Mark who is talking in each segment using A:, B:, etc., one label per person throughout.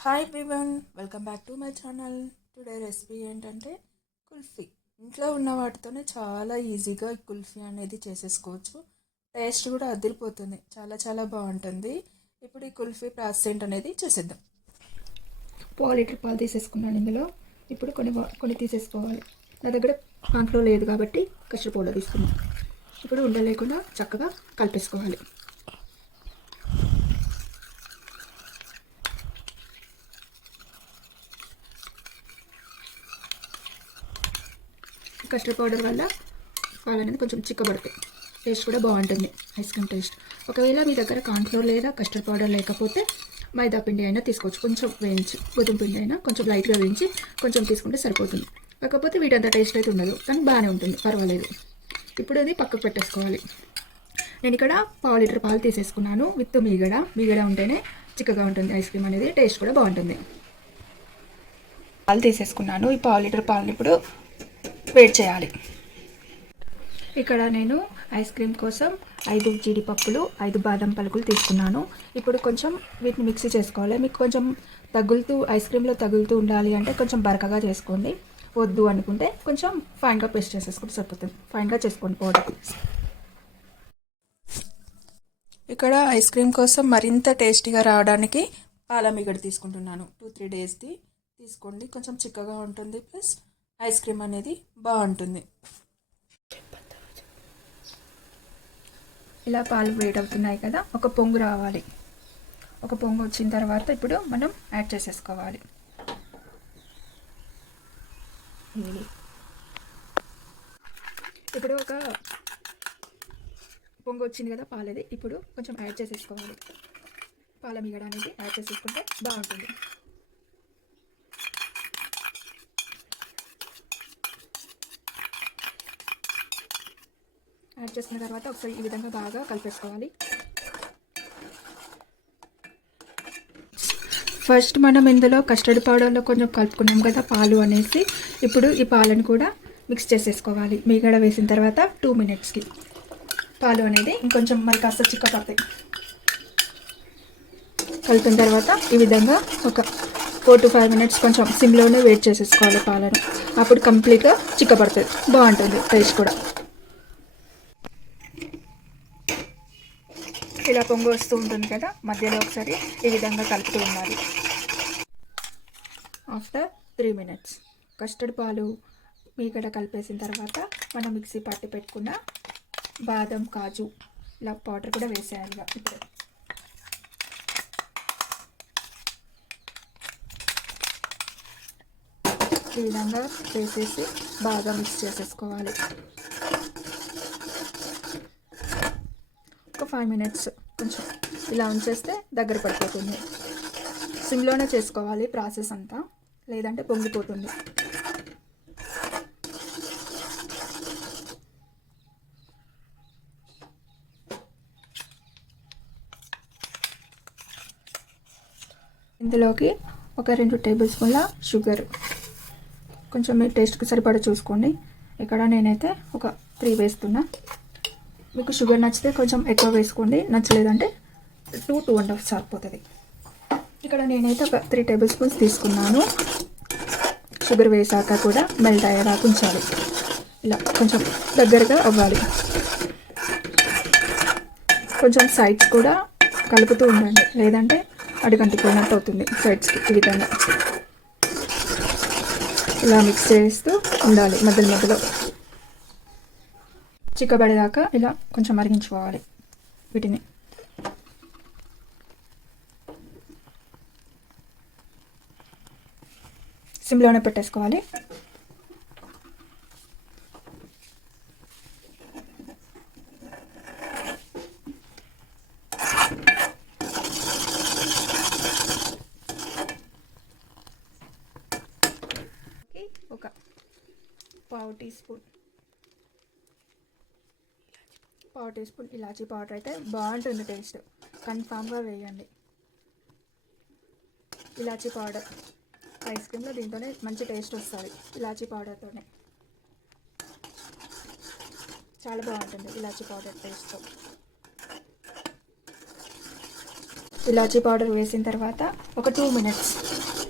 A: Hi everyone welcome back to my channel today recipe ఏంటంటే కుల్ఫీ. ఇంట్లో ఉన్న వాటితోనే చాలా ఈజీగా కుల్ఫీ అనేది చేసేసుకోవచ్చు. టేస్ట్ కూడా అదిరిపోతుంది. చాలా చాలా బాగుంటుంది. ఇప్పుడు ఈ కుల్ఫీ ప్రాసెస్ ఏంటనేది చేసేద్దాం.
B: పావు లీటర్ పాలు తీసేసుకున్నాను ఇందులో. ఇప్పుడు కొన్ని వా- కొన్ని తీసేసుకోవాలి. నా దగ్గర దాంట్లో లేదు కాబట్టి కస్టర్డ్ తీసుకున్నాను ఇప్పుడు ఉండలేకుండా చక్కగా కలిపేసుకోవాలి. కస్టర్డ్ పౌడర్ వల్ల పాలు అనేది కొంచెం చిక్కబడతాయి. టేస్ట్ కూడా బాగుంటుంది. Ice cream taste. ఒకవేళ మీ దగ్గర కార్న్ఫ్లోర్ లేదా కస్టర్డ్ పౌడర్ లేకపోతే మైదా పిండి అయినా తీసుకోవచ్చు. కొంచెం వేయించి గోధుమ పిండి అయినా కొంచెం లైట్గా వేయించి కొంచెం తీసుకుంటే సరిపోతుంది. కాకపోతే వీటంత టేస్ట్ అయితే ఉండదు. కానీ బాగానే ఉంటుంది. పర్వాలేదు. ఇప్పుడు అది పక్కకు పెట్టేసుకోవాలి. నేను ఇక్కడ పావు లీటర్ పాలు తీసేసుకున్నాను విత్ మీగడ. మీగడ ఉంటేనే చిక్కగా ఉంటుంది. ఐస్ క్రీమ్ అనేది టేస్ట్ కూడా బాగుంటుంది. పాలు తీసేసుకున్నాను. ఈ పావు లీటర్ పాలను ఇప్పుడు వేడి చేయాలి. ఇక్కడ నేను ఐస్ క్రీమ్ కోసం ఐదు జీడిపప్పులు ఐదు బాదం పలుకులు తీసుకున్నాను. ఇప్పుడు కొంచెం వీటిని మిక్సీ చేసుకోవాలి. మీకు కొంచెం తగులుతూ ఐస్ క్రీమ్లో తగులుతూ ఉండాలి అంటే కొంచెం బరకగా చేసుకోండి. వద్దు అనుకుంటే కొంచెం ఫైన్గా పేస్ట్ చేసేసుకుంటే సరిపోతుంది. ఫైన్గా చేసుకోండి పౌడర్
A: ఇక్కడ ఐస్ క్రీమ్ కోసం మరింత టేస్టీగా రావడానికి పాలమిగడ తీసుకుంటున్నాను. టూ త్రీ డేస్ది తీసుకోండి. కొంచెం చిక్కగా ఉంటుంది. ప్లస్ ఐస్ క్రీమ్ అనేది బాగుంటుంది.
B: ఇలా పాలు వేడి అవుతున్నాయి కదా ఒక పొంగు రావాలి. ఒక పొంగు వచ్చిన తర్వాత ఇప్పుడు మనం యాడ్ చేసేసుకోవాలి. ఇప్పుడు ఒక పొంగు వచ్చింది కదా పాలది. ఇప్పుడు కొంచెం యాడ్ చేసేసుకోవాలి. పాల మిగడ అనేది యాడ్ చేసేసుకుంటే బాగుంటుంది. యాడ్ చేసిన తర్వాత ఒకసారి ఈ విధంగా బాగా కలిపేసుకోవాలి. ఫస్ట్ మనం ఇందులో కస్టర్డ్ పౌడర్లో కొంచెం కలుపుకున్నాం కదా పాలు అనేసి. ఇప్పుడు ఈ పాలను కూడా మిక్స్ చేసేసుకోవాలి. మీగడ వేసిన తర్వాత టూ మినిట్స్కి పాలు అనేది ఇంకొంచెం మరి కాస్త చిక్కపడతాయి కలిపిన తర్వాత ఈ విధంగా ఒక ఫోర్ టు ఫైవ్ మినిట్స్ కొంచెం సిమ్లోనే వెయిట్ చేసేసుకోవాలి పాలను. అప్పుడు కంప్లీట్గా చిక్కపడుతుంది బాగుంటుంది. టేస్ట్ కూడా. ఇలా పొంగ వస్తూ ఉంటుంది కదా మధ్యలో ఒకసారి ఈ విధంగా కలుపుతూ ఉండాలి. ఆఫ్టర్ త్రీ మినిట్స్ కస్టర్డ్ పాలు మీగడ కలిపేసిన తర్వాత మనం మిక్సీ పట్టి పెట్టుకున్న బాదం కాజు ఇలా పౌడర్ కూడా వేసేయాలి ఇప్పుడు. ఈ విధంగా వేసేసి బాగా మిక్స్ చేసేసుకోవాలి. ఒక ఫైవ్ మినిట్స్ కొంచెం ఇలా ఉంచేస్తే దగ్గర పడిపోతుంది. సిమ్లోనే చేసుకోవాలి ప్రాసెస్ అంతా. లేదంటే పొంగిపోతుంది. ఇందులోకి ఒక రెండు టేబుల్ స్పూన్ల షుగర్. కొంచెం మీ టేస్ట్కి సరిపడా చూసుకోండి. ఇక్కడ నేనైతే ఒక త్రీ వేస్తున్నా. మీకు షుగర్ నచ్చితే కొంచెం ఎక్కువ వేసుకోండి. నచ్చలేదంటే టూ టూ అండ్ హాఫ్ సరిపోతుంది. ఇక్కడ నేనైతే ఒక త్రీ టేబుల్ స్పూన్స్ తీసుకున్నాను. షుగర్ వేసాక కూడా మెల్ట్ అయ్యేదాకా ఉంచాలి. ఇలా కొంచెం దగ్గరగా అవ్వాలి. కొంచెం సైడ్స్ కూడా కలుపుతూ ఉండండి. లేదంటే అడుగంటిపోయినట్టు అవుతుంది సైడ్స్కి ఈ విధంగా. ఇలా మిక్స్ చేస్తూ ఉండాలి మధ్యలో మధ్యలో. చిక్కబడేదాకా ఇలా కొంచెం మరిగించుకోవాలి వీటిని. సిమ్లోనే పెట్టేసుకోవాలి. ఒక పావు టీ స్పూన్. పావు టీ స్పూన్ ఇలాచీ పౌడర్ అయితే బాగుంటుంది టేస్ట్. కన్ఫామ్గా వేయండి. ఇలాచీ పౌడర్ ఐస్ క్రీమ్లో దీంతోనే మంచి టేస్ట్ వస్తుంది ఇలాచీ పౌడర్తోనే. చాలా బాగుంటుంది ఇలాచీ పౌడర్ టేస్ట్తో ఇలాచీ పౌడర్ వేసిన తర్వాత ఒక టూ మినిట్స్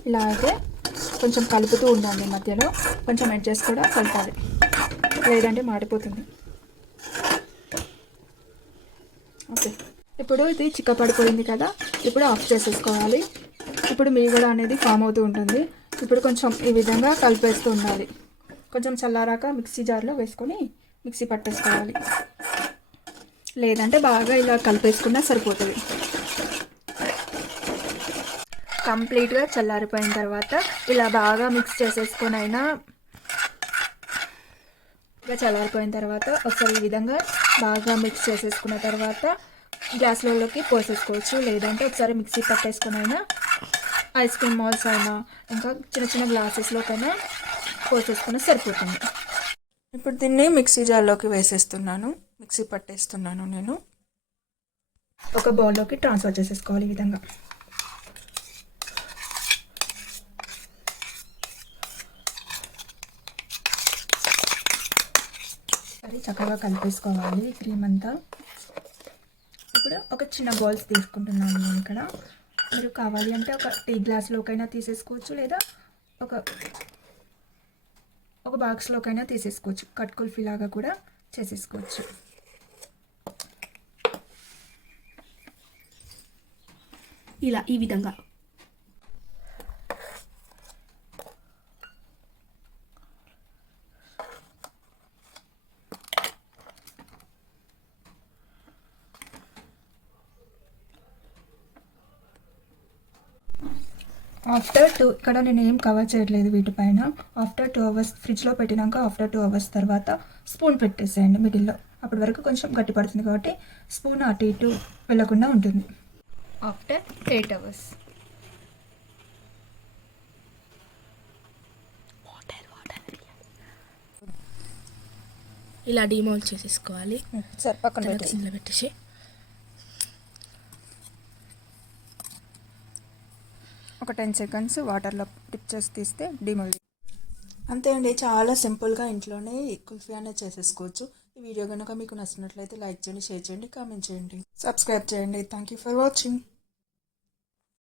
B: ఇలాగే కొంచెం కలుపుతూ ఉండాలి మధ్యలో కొంచెం అడ్జస్ట్ కూడా కలపాలి లేదంటే మాడిపోతుంది. ఓకే. ఇప్పుడు ఇది చిక్కపడిపోయింది కదా ఇప్పుడు ఆఫ్ చేసేసుకోవాలి. ఇప్పుడు మీగడ అనేది ఫామ్ అవుతూ ఉంటుంది. ఇప్పుడు కొంచెం ఈ విధంగా కలిపేస్తూ ఉండాలి. కొంచెం చల్లారాక మిక్సీ జార్లో వేసుకొని మిక్సీ పట్టేసుకోవాలి. లేదంటే బాగా ఇలా కలిపేసుకున్నా సరిపోతుంది. కంప్లీట్గా చల్లారిపోయిన తర్వాత ఇలా బాగా మిక్స్ చేసేసుకొని అయినా ఇలా చల్లారిపోయిన తర్వాత ఒకసారి ఈ విధంగా బాగా మిక్స్ చేసేసుకున్న తర్వాత గ్లాసులలోకి పోసేసుకోవచ్చు. లేదంటే ఒకసారి మిక్సీ పట్టేసుకునైనా అయినా ఐస్ క్రీమ్ మాల్స్ అయినా ఇంకా చిన్న చిన్న గ్లాసెస్లోకైనా పోసేసుకుని సరిపోతుంది.
A: ఇప్పుడు దీన్ని మిక్సీ జార్లోకి వేసేస్తున్నాను. మిక్సీ పట్టేస్తున్నాను నేను.
B: ఒక బౌల్లోకి ట్రాన్స్ఫర్ చేసేసుకోవాలి ఈ విధంగా. అది చక్కగా కలిపేసుకోవాలి క్రీమ్ అంతా. ఇప్పుడు ఒక చిన్న బౌల్స్ తీసుకుంటున్నాను నేను ఇక్కడ. మీరు కావాలి అంటే ఒక టీ గ్లాస్లోకైనా తీసేసుకోవచ్చు లేదా ఒక ఒక బాక్స్లోకైనా తీసేసుకోవచ్చు. కట్ కుల్ఫీ లాగా కూడా చేసేసుకోవచ్చు. ఇలా ఈ విధంగా ఆఫ్టర్ టూ ఇక్కడ నేను ఏం కవర్ చేయట్లేదు వీటిపైన. ఆఫ్టర్ టూ అవర్స్ ఫ్రిడ్జ్లో పెట్టినాక ఆఫ్టర్ టూ అవర్స్ తర్వాత స్పూన్ పెట్టేసేయండి మిడిల్లో అప్పటి వరకు కొంచెం గట్టి పడుతుంది కాబట్టి స్పూన్ అటు ఇటు వెళ్ళకుండా ఉంటుంది. ఆఫ్టర్ ఎయిట్ అవర్స్
C: ఇలా డిమోల్డ్ చేసేసుకోవాలి.
A: సరే పక్కన పెట్టేసి
C: సిమ్లో పెట్టేసి
A: ఒక టెన్ సెకండ్స్ వాటర్లో డిప్ చేసి తీస్తే డిమోల్డ్ అంతే అండి చాలా సింపుల్గా ఇంట్లోనే కుల్ఫీ అనేది చేసేసుకోవచ్చు. ఈ వీడియో కనుక మీకు నచ్చినట్లయితే లైక్ చేయండి షేర్ చేయండి కామెంట్ చేయండి. సబ్స్క్రైబ్ చేయండి. Thank you for watching